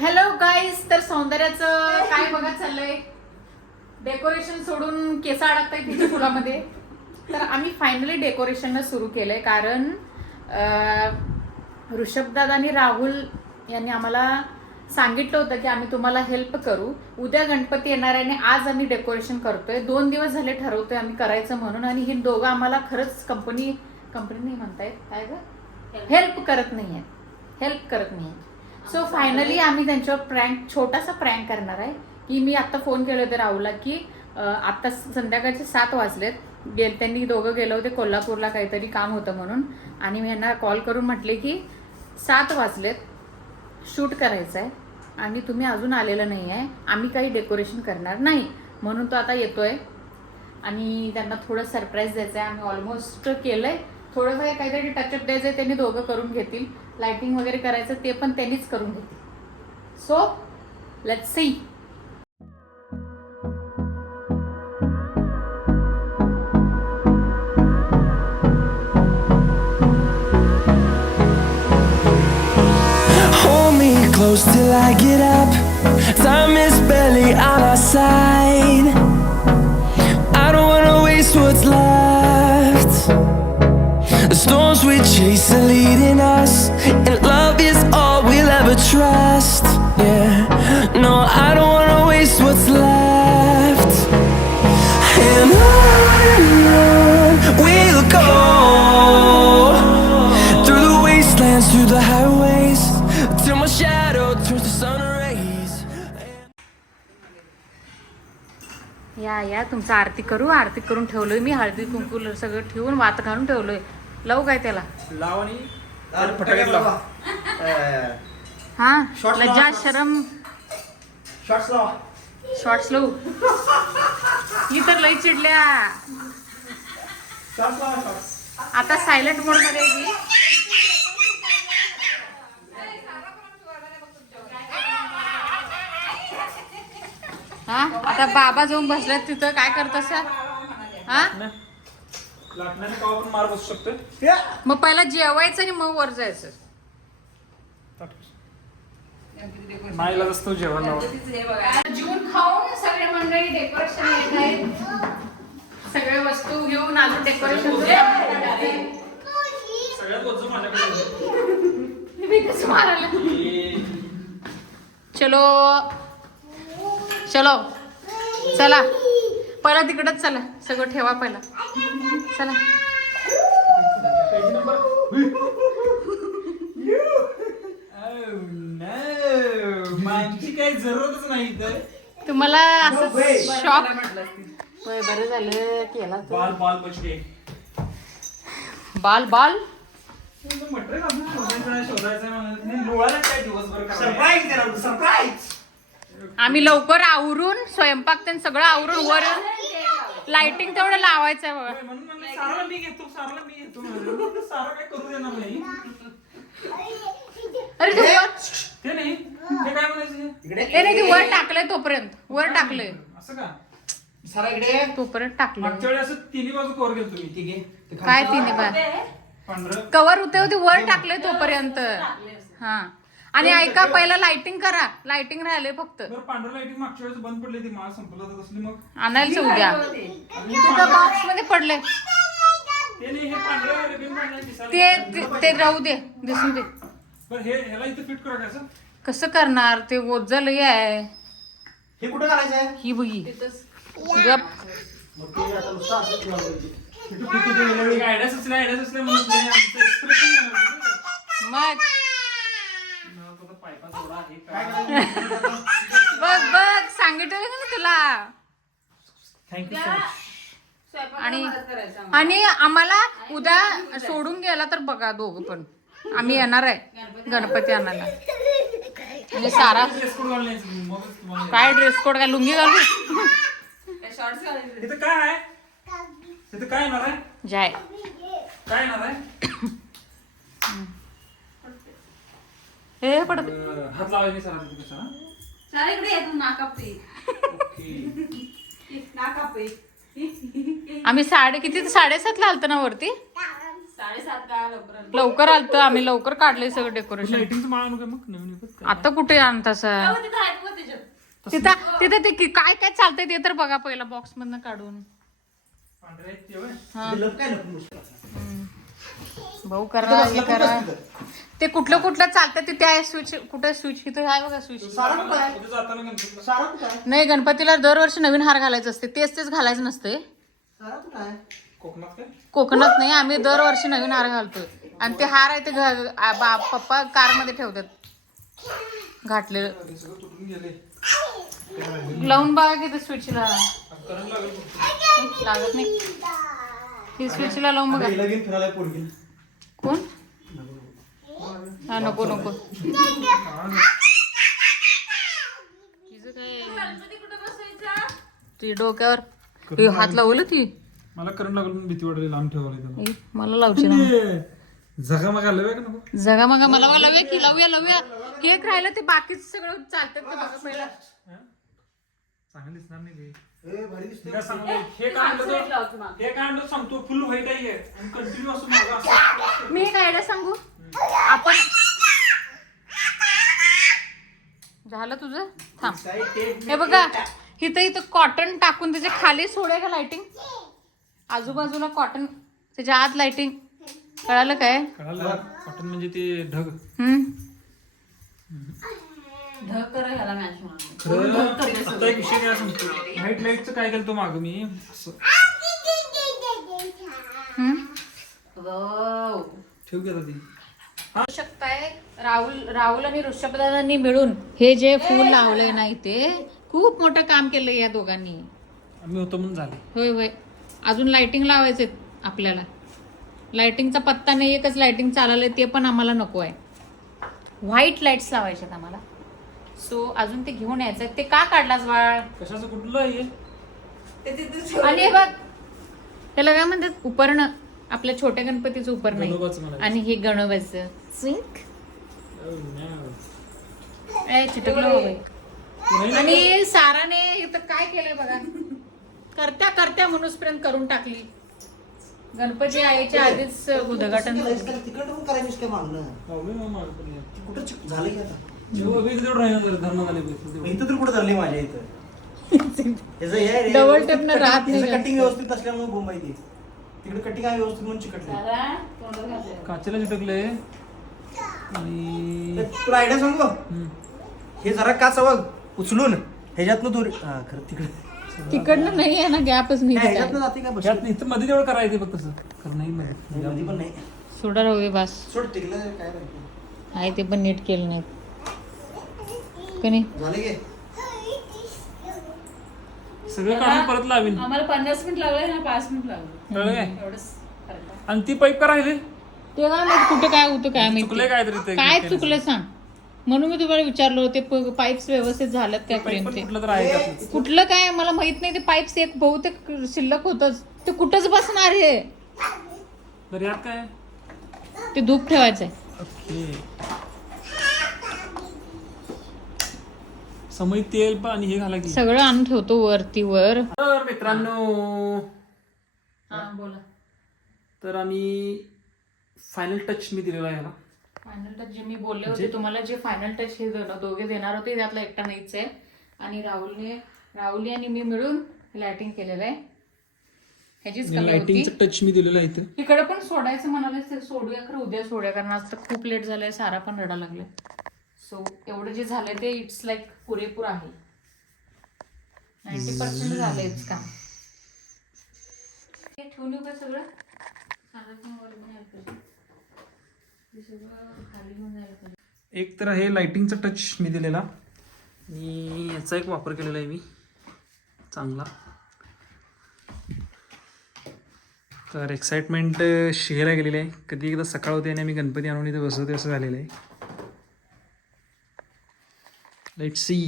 Hello guys तर सौंदर्याचं काय बघा चाललंय? डेकोरेशन सोडून केस अडकताय तिच्या फुलामध्ये तर आम्ही फायनली डेकोरेशन सुरू केलंय. कारण ऋषभदादा आणि राहुल यांनी आम्हाला सांगितलं होतं की आम्ही तुम्हाला हेल्प करू. उद्या गणपती येणार आहे आणि आज आम्ही डेकोरेशन करतोय. दोन दिवस झाले ठरवतोय आम्ही करायचं म्हणून आणि ही दोघं आम्हाला खरंच कंपनी कंपनी नाही म्हणतायत. काय ग? हेल्प करत नाहीये हेल्प करत नाहीये सो फायनली आम्ही त्यांच्यावर प्रँक छोटासा प्रँक करणार आहे. की मी आत्ता फोन केले होते राहुलला की आत्ता संध्याकाळचे सात वाजलेत. गे त्यांनी दोघं गेले होते कोल्हापूरला काहीतरी काम होतं म्हणून. आणि मी यांना कॉल करून म्हटले की सात वाजलेत शूट करायचं आहे आणि तुम्ही अजून आलेलं नाही आहे आम्ही काही डेकोरेशन करणार नाही. म्हणून तो आता येतो आहे आणि त्यांना थोडं सरप्राईज द्यायचं आहे आम्ही ऑलमोस्ट केलं आहे थोडंफार काहीतरी टचअप द्यायचं आहे त्यांनी दोघं करून घेतील. लाइटिंग वगैरे करायचं ते पण त्यांनीच करून घेते so let see close till I get up. Time is barely on our side. I don't wanna waste what's left. The storms we chase are leading us, and love is all we'll ever trust. Yeah, no, I don't wanna waste what's left. And on we'll go through the wastelands, through the highways, till my shadow turns to sun rays. या या तुमचं आरती करू आरती करून ठेवलोय मी हळदी कुंकू सगळं ठेवून वात घालून ठेवलोय लावू काय त्याला? लाव आणि लाव. हा? लावा, लज्जा. शरम. शॉर्ट्स लावा. शॉर्ट्स लावू. ही तर लई चिडल्या. शॉर्ट्स लावा शॉर्ट्स आता सायलेंट मोडमध्ये आहे ही. हा? आता बाबा जाऊन बसल्यात तिथं. काय करत असाल? हा? लाटण्याने कावा पण मार बसू शकतोय. मग पहिला जेवायचं आणि मग वर जायचं. नाहीला असतो जेवण जेवून खाऊन सगळे मंडळी डेकोरेशन येत आहेत. सगळे वस्तू घेऊन अजून डेकोरेशन सगळ्यात वजू माझ्याकडे मी कसं मारायला? ये. चलो. चलो. चला. पहिला तिकडच चला. सगळं ठेवा पहिला. चला. काही जरूरच नाही इथं तुम्हाला असं शॉक होय बरं झालं केला. बाल बाल बाल बाल. मटेरियल सरप्राईज आम्ही लवकर आवरून स्वयंपाक ते सगळं आवरून वर लाइटिंग तेवढं लावायचं आहे बघा म्हणून म्हणलं साराला मी घेतो साराला मी घेतो म्हणलं. सारा काय करू देणार नाही. अरे ते वर ते नाही. ते काय म्हणायचं हे? ते नाही ते वर टाकलंय तोपर्यंत. वर टाकलंय. असं का? सारा इकडे. तोपर्यंत टाकलंय. मागच्या वेळी असं तिन्ही बाजू कव्हर केलं तुम्ही. ठीक आहे. काय तिने बा पांढरं. कवर होते होते वर टाकले तोपर्यंत. हा. आणि ऐका पहिला लाइटिंग करा. लाइटिंग राहिले फक्त. बरं पांढरं लाईटिंग मागच्या वेळेस बंद पडली ती माळ संपलं तर तसली मग. आणायचं उद्या. बॉक्समध्ये पडले ते नाही हे पांढरं रिबीन बांधलं दिसायला ते ते- ते राहू दे दिसून दे. बरं हे ह्याला इथं फिट करा कसं कसं करणार? ते ओझ लई आहे. हे कुठं करायचं आहे? ही बघी. गप मग ते आता नुसतं असंच ठेवायला पाहिजे. आयडिया सुचल्या आयडिया सुचल्या म्हणत नाही आमचं एक्सप्रेशन मग पायपा सोडा हे काय काय करायचं? बघ बघ सांगितलं का ना तुला. थँक्यू सो मच आणि आणि आम्हाला उद्या सोडून गेला तर बघा दोघं पण. आम्ही येणार आहे गणपती आणायला. आणि सारा मगच तुम्हाला काय ड्रेस कोड काय लुंगी घालू? काय काय येणार आहे? जाय. काय येणार आहे हे पड हात लावायचे सरा तिथे कशा सारा इकडे येतो नाकापे ओके. नाकापे आम्ही साडे किती साडेसातला आलतो ना वरती? साडेसात लवकर. आलत आम्ही लवकर काढले सगळं डेकोरेशन? आता कुठे आण तसं तिथं तिथं. तिथं ते कि- काय काय चालतंय ते तर बघा पहिला बॉक्स मधनं काढून. भाऊ करा हे करा. ते कुठलं कुठलं चालतं ते त्या स्विच कुठे स्विच इथं आहे बघा स्विच सारा कुठं आहे. उद्या जाताना गणपतीला सारा कुठं आहे. नाही गणपतीला दरवर्षी नवीन हार घालायचं असते. तेच तेच घालायचं नसते सारा कुठं आहे. कोकणात काय? कोकणात नाही आम्ही दरवर्षी नवीन हार घालतो आणि ते हार आहे ते घ- आ- बा- पप्पा कारमध्ये ठेवतात. घातलेलं. गेले लावून बघा की ते स्विचला. लागत नाही. ही स्विचला लावून बघा लगीन फिरायला पोरगी कोण? हा नको नको. तिचं काय तुझ्या डोक्यावर. हात लावलं ती? मला करंट लागलं म्हणून भीती वाटली लांब ए, मला लावची ना. जगा मग आलं का नको. जगा मगा मला बघा लावूया की लावूया लावूया. केक राहिलं ते बाकीच सगळं चालतात ते बघा पहिला? चांगलं दिसणार नाही ते. ए, भारी दिसते तिला सांगतो, हे काय आणलं तर- हे काय आणलं सांगतो फुल व्हाईट आहे आणि कंटिन्यू असं मागं असं मी काय आयडिया सांगू? आपण झालं तुझं? थांब. काय ते हे बघा इथं इथं कॉटन टाकून त्याच्याखाली सोडे का लाइटिंग आजूबाजूला कॉटन त्याच्या आत लाइटिंग कळालं काय? कळालं. कॉटन म्हणजे ते ढग. हम्म. ढग करा ह्याला मॅच म्हणून खरं? आता एक विषय काय सांगतो व्हाईट लाईटचं काय केलं तो माग मी? असं. ठेव केलं ती? शकताय? राहुल राहुल आणि ऋषभदादांनी मिळून हे जे फूल लावलंय ना इथे खूप मोठं काम केलंय या दोघांनी. आम्ही होतो म्हणून झाले. होय होय. अजून लाइटिंग लावायचे आपल्याला. लाइटिंगचा पत्ता नाही एकच लाइटिंग चाललंय ते पण आम्हाला नको आहे व्हाईट लाईट्स लावायचे आम्हाला. सो अजून ते घेऊन यायचं ते का काढलास बाळ? कशाचं? कुठलं आहे आणि हे बघ त्याला काय म्हणतात उपर्ण आपल्या छोट्या गणपतीचं उपर्ण गणोबाचं आहे म्हणायचं. आणि हे गणोबाचं. Sink Oh, no. ए चिटकलं. हो. नाही. आणि साराने इथं काय केलंय बघा. करत्या करत्या म्हणूसपर्यंत करून टाकली. गणपती आईच्या आधीच उद्घाटन पण करायची काय मागणं. पण हे. कुठं चिक- झालं की आता? इथं तर कुठं झाली माझ्या इथं? ह्याचं हे रे, Double tap न राहत नाही. कटिंग व्यवस्थित. असल्यामुळे आहे ती. तिकडे कटिंग आहे व्यवस्थित म्हणून चिकटली. दादा. काचेला चिटकलंय. आणि तुला आयडिया सांगू? हम्म. हे जरा काच बघ उचलून. ह्याच्यातनं दूर हा खरं तिकडे. तिकडनं नाही आहे ना गॅपच नाही काय. ह्याच्यातनं जाते का बस? यात इथं मध्ये तेवढं करायचं फक्त तसं नाही मध्ये पण नाही. सोडा दे बस. सोड तिकडे काय. आहे ते पण नीट केलं नाही. कणी झालं सगळं काढून परत लावीन. आम्हाला पन्नास मिनिट लागले ना पाच मिनिट लागले. कळलं काय? एवढंच. आणि ती पाईप का राहिली ते काय माहीत कुठे काय होतं काय चुकलंय माहिती? काहीतरी ते काय चुकलं सांग. म्हणून मी तुम्हाला विचारलं होते पाईप्स व्यवस्थित झालेत काय कुठलं तर आहे का कुठलं काय? मला माहीत नाही ते पाईप्स एक बहुतेक शिल्लक होतच. ते कुठंच बसणार तर यात काय? ते धूप ठेवायचंय. समई तेल पण आणि हे घाला की. सगळं आणून ठेवतो वरती वर. तर मित्रांनो हा बोला. तर आम्ही फायनल टच मी दिलेला आहे याला. फायनल टच जे मी बोलले होते तुम्हाला जे फायनल टच हे दोन- दोघे देणार होते त्यातला एकटा नाहीच आहे. आणि राहुलने राहुली आणि मी मिळून लाइटिंग केलेलं आहे. ह्याचीच टच मी दिलेलं आहे इथं. इकडे पण सोडायचं म्हणाले सोडूया खरं उद्या सोडूया कारण आज तर खूप लेट झालंय सारा पण रडा लागले. सो एवढं जे झालंय ते इट्स लाईक पुरेपूर आहे. नाईन्टी पर्सेंट झालंयच काम. हे ठेवून येऊ का सगळं? एक तर हे लाइटिंगचा टच मी दिलेला. आणि याचा एक वापर केलेला आहे मी. चांगला. तर एक्साइटमेंट शेअर गेलेली आहे. कधी एकदा सकाळ होते आणि आम्ही गणपती आणून इथे बसवते असं झालेलं आहे. Let see